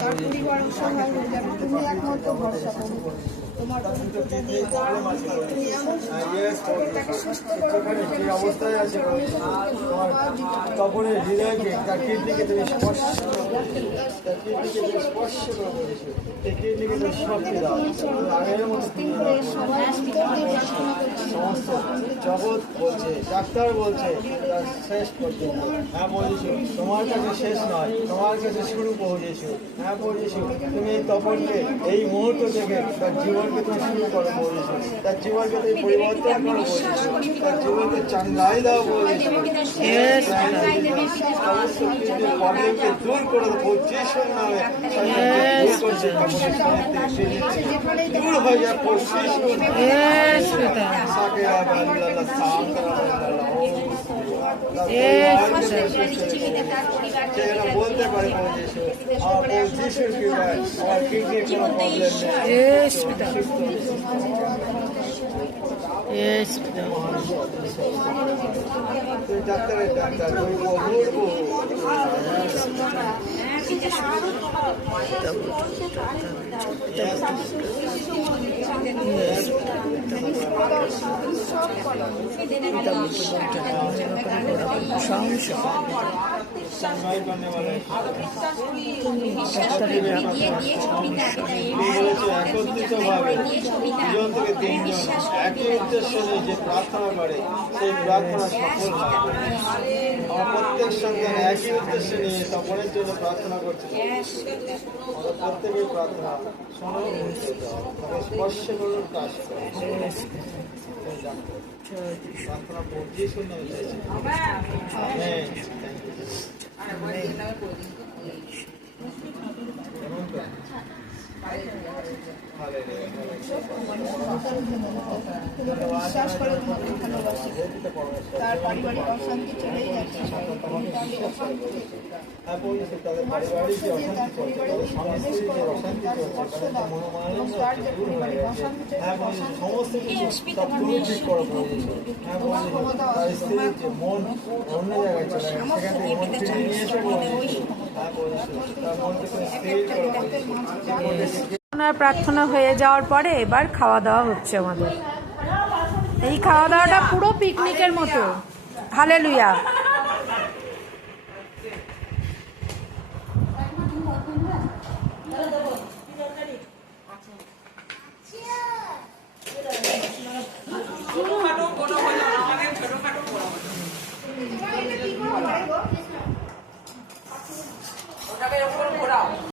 তার পরিবার অসহায় হয়ে যাবে। তুমি একমাত্র ভরসা করো, তোমার পবিত্রতা দিয়ে তুমি এমন তাকে সুস্থ করো অবস্থায় আছে। তপনের হৃদয়কে তার কীর্তিকে তুমি স্পর্শ তার কীর্তিকে তুমি স্পর্শ করে বলেছো, এই কীর্তিকে তুমি শক্তি দাও। আগের মতো সমস্ত জগৎ বলছে, ডাক্তার বলছে তার শেষ পর্যন্ত। হ্যাঁ বলেছো তোমার কাছে শেষ নয়, তোমার কাছে শুরু পৌঁছেছো। হ্যাঁ বলেছো তুমি এই তপনকে এই মুহূর্ত থেকে তার জীবনকে তুমি শুরু করো বলেছো, তার জীবনকে তুমি পরিবর্তন করো বলেছো, তার জীবনকে চাঙ্গাই দাও বলেছো। সমস্ত কিছু প্রবলেমকে দূর করে দেবো যিশুর নামে। দূর হয়ে যাক বলতে পারে আমার যিশুর কৃপায় আমার কিডনির কোনো প্রবলেম নেই। ডাক্তারের ডাক্তার একত্রিত ভাবে দুজন থেকে তিনজন একই উদ্দেশ্য নিয়ে যে প্রার্থনা করে সেই প্রার্থনা সফল হয়। আমার প্রত্যেক সন্তান একই উদ্দেশ্য নিয়ে তপনের জন্য প্রার্থনা করছে। প্রত্যেকের প্রার্থনা শোনো, তাকে স্পর্শ করুন, কাজ প্রার্থনা পড়তে শুনে চাইছি। বিশ্বাস করে তোমাকে ভালোবাসি, তার পারিবারিক অশান্তি চলেই যাচ্ছে। মন অন্য জায়গায় চলে প্রার্থনা হয়ে যাওয়ার পরে এবার খাওয়া দাওয়া হচ্ছে আমাদের। এই খাওয়া দাওয়াটা পুরো পিকনিকের মতো। হালেলুয়া।